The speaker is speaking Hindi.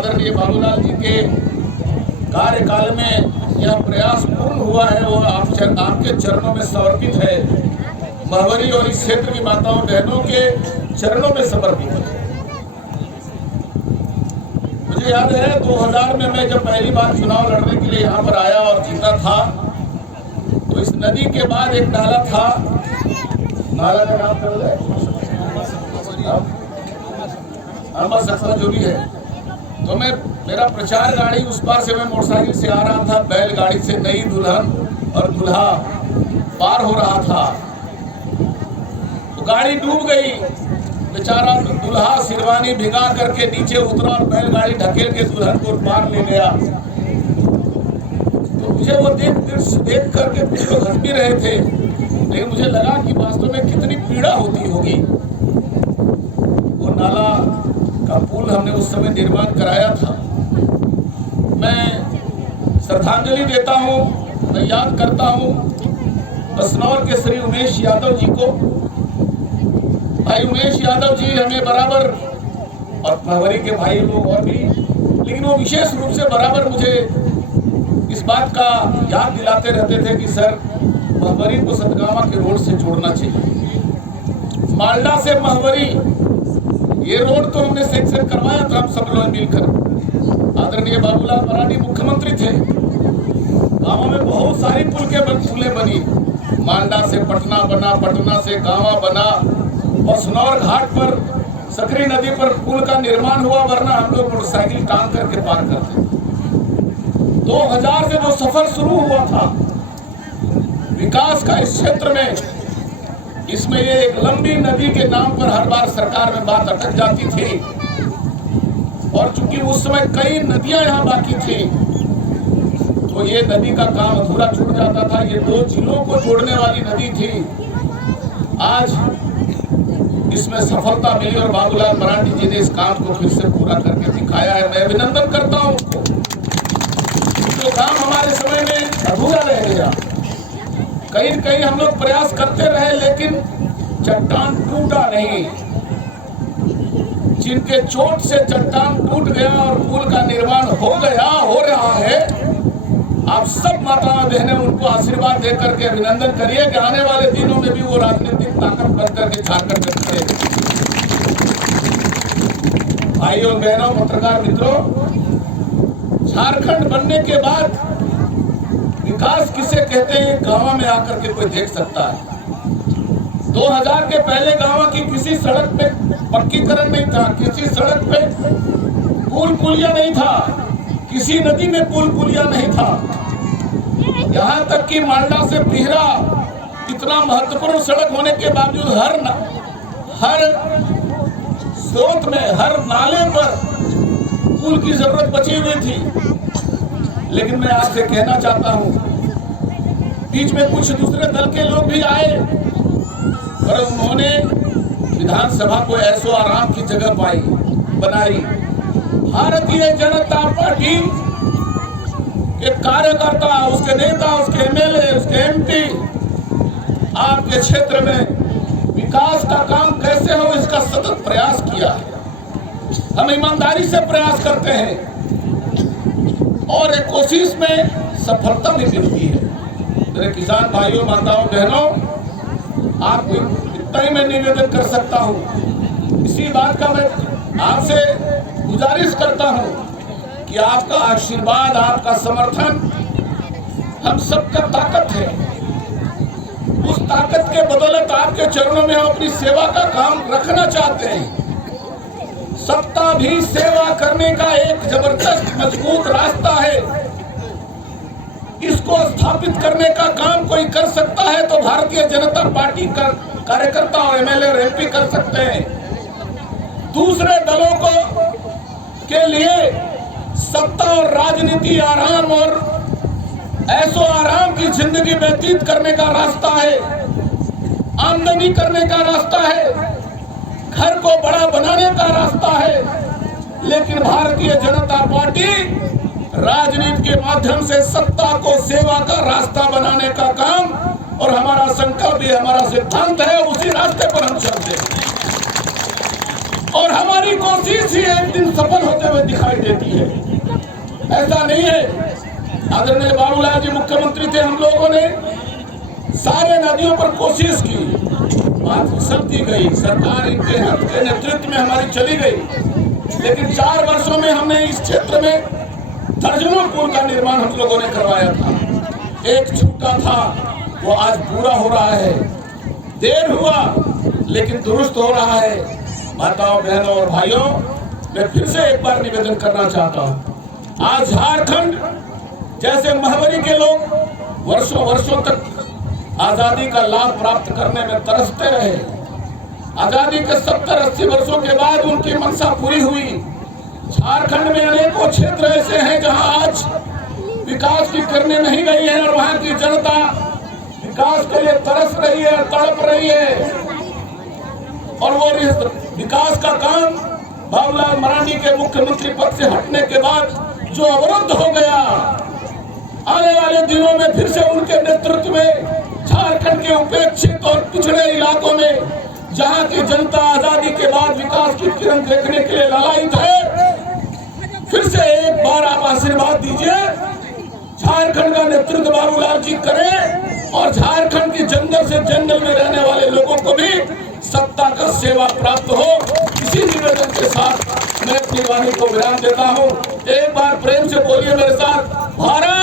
आदरणीय बाबूलाल जी के कार्यकाल में यह प्रयास पूर्ण हुआ है वो आपके चरणों में समर्पित है। महवरी और इस क्षेत्र की माताओं बहनों के चरणों में समर्पित है। मुझे याद है 2000 में मैं जब पहली बार चुनाव लड़ने के लिए यहाँ पर आया और जीता था, तो इस नदी के बाद एक नाला था, नाला का नाम अम्बा सखा जो भी है। तो मेरा प्रचार गाड़ी उस पार से, मैं मोटरसाइकिल से आ रहा था, बैलगाड़ी से नई दुल्हन और दूल्हा पार हो रहा था, तो गाड़ी डूब गई। बेचारा दूल्हा सिरवानी भिगा करके नीचे उतरा और बैलगाड़ी ढकेल के दुल्हन को पार ले गया। तो मुझे वो देख करके कुछ लोग हंस भी रहे थे, लेकिन मुझे लगा कि वास्तव में कितनी पीड़ा होती होगी। वो नाला का पुल हमने उस समय निर्माण कराया था। मैं श्रद्धांजलि देता हूँ, मैं याद करता हूँ बसनौर के श्री उमेश यादव जी को। भाई उमेश यादव जी हमें बराबर, और महवरी के भाई लोग और भी, लेकिन वो विशेष रूप से बराबर मुझे इस बात का याद दिलाते रहते थे कि सर, महवरी को सतगावा के रोड से जोड़ना चाहिए। मालडा से महवरी ये रोड तो हमने सेक्शन करवाया था, हम सब लोग मिलकर। आदरणीय बाबूलाल मरांडी मुख्यमंत्री थे, गाँव में बहुत सारी पुलें बनी। मालडा से पटना बना, पटना से गाँवा बना, बसनौर घाट पर सकरी नदी पर पुल का निर्माण हुआ, वरना हम लोग मोटरसाइकिल टांग करके पार करते। 2000 से जो सफर शुरू हुआ था विकास का इस क्षेत्र में, इसमें ये एक लंबी नदी के नाम पर हर बार सरकार में बात अटक जाती थी, और चूंकि उस समय कई नदियां यहाँ बाकी थी, तो ये नदी का काम अधूरा छूट जाता था। ये 2 जिलों को जोड़ने वाली नदी थी। आज इसमें सफलता मिली और बाबूलाल मरांडी जी ने इस काम को फिर से पूरा करके दिखाया है। मैं अभिनंदन करता हूं उनको। जो काम हमारे समय में अधूरा रह गया, कहीं हम लोग प्रयास करते रहे, लेकिन चट्टान टूटा नहीं। जिनके चोट से चट्टान टूट गया और पुल का निर्माण हो रहा है, आप सब माता बहनें उनको आशीर्वाद दे करके अभिनंदन करिए कि आने वाले दिनों में भी वो राजनीतिक ताकत बन करके झारखंड में खड़े। भाइयों बहनों पत्रकार मित्रों, झारखंड बनने के बाद विकास किसे कहते हैं गांव में आकर के कोई देख सकता है। 2000 के पहले गांव की किसी सड़क पे पक्कीकरण नहीं था, किसी सड़क पे पुल पुलिया नहीं था, किसी नदी में पुल पुलिया नहीं था। यहाँ तक कि मालडा से बिहरा इतना महत्वपूर्ण सड़क होने के बावजूद हर स्रोत में, हर नाले पर पुल की जरूरत बची हुई थी। लेकिन मैं आपसे कहना चाहता हूँ, बीच में कुछ दूसरे दल के लोग भी आए और उन्होंने विधानसभा को ऐसो आराम की जगह बनाई। भारतीय जनता पार्टी के कार्यकर्ता, उसके नेता, उसके एमएलए, उसके एमपी आपके क्षेत्र में विकास का काम कैसे हो, इसका सतत प्रयास किया है। हम ईमानदारी से प्रयास करते हैं और एक कोशिश में सफलता भी मिलती है। मेरे किसान भाइयों, माताओं, बहनों, आपको इतना ही मैं निवेदन कर सकता हूँ। इसी बात का मैं आपसे गुजारिश करता हूँ कि आपका आशीर्वाद, आपका समर्थन हम सबका ताकत है। उस ताकत के बदौलत आपके चरणों में हम अपनी सेवा का काम रखना चाहते हैं। सत्ता भी सेवा करने का एक जबरदस्त मजबूत रास्ता है। इसको स्थापित करने का काम कोई कर सकता है तो भारतीय जनता पार्टी का कार्यकर्ता और एमएलए और एमपी कर सकते हैं। दूसरे दलों को के लिए सत्ता और राजनीति आराम और ऐसो आराम की जिंदगी व्यतीत करने का रास्ता है, आमदनी करने का रास्ता है, घर को बड़ा बनाने का रास्ता है। लेकिन भारतीय जनता पार्टी राजनीति के माध्यम से सत्ता को सेवा का रास्ता बनाने का काम, और हमारा संकल्प भी, हमारा सिद्धांत है, उसी रास्ते पर हम चलते हैं। और हमारी कोशिश ही एक दिन सफल होते हुए दिखाई देती है। ऐसा नहीं है। आदरणीय बाबूलाल जी मुख्यमंत्री थे, हम लोगों ने सारे नदियों पर कोशिश की, बात फिसलती गई, सरकार इनके नेतृत्व में हमारी चली गई, लेकिन 4 वर्षों में हमने इस क्षेत्र में दर्जनों पुल का निर्माण हम लोगों ने करवाया था। एक छूटा था, वो आज पूरा हो रहा है। देर हुआ लेकिन दुरुस्त हो रहा है। माताओं, बहनों और भाइयों, मैं फिर से एक बार निवेदन करना चाहता हूँ, आज झारखंड जैसे महावरी के लोग वर्षों वर्षों तक आजादी का लाभ प्राप्त करने में तरसते रहे, आजादी के 70-80 वर्षों के बाद उनकी मंशा पूरी हुई। झारखंड में अनेकों क्षेत्र ऐसे हैं जहां आज विकास की करने नहीं गई है और वहां की जनता विकास के लिए तरस रही है, तड़प रही है। और वो विकास का काम बाबूलाल मरांडी के मुख्यमंत्री पद से हटने के बाद जो अवरुद्ध हो गया, आने वाले दिनों में फिर से उनके नेतृत्व में झारखंड के उपेक्षित और पिछड़े इलाकों में जहां की जनता आजादी के बाद विकास की किरण देखने के लिए लालायित है, फिर से एक बार आप आशीर्वाद दीजिए, झारखंड का नेतृत्व बाबूलाल जी करें और झारखंड की जंगल से जंगल में रहने वाले लोगों को भी सत्ता का सेवा प्राप्त हो। इसी निवेदन के साथ मैं अपनी वाणी को विराम देता हूँ। एक बार प्रेम से बोलिए मेरे साथ, भारत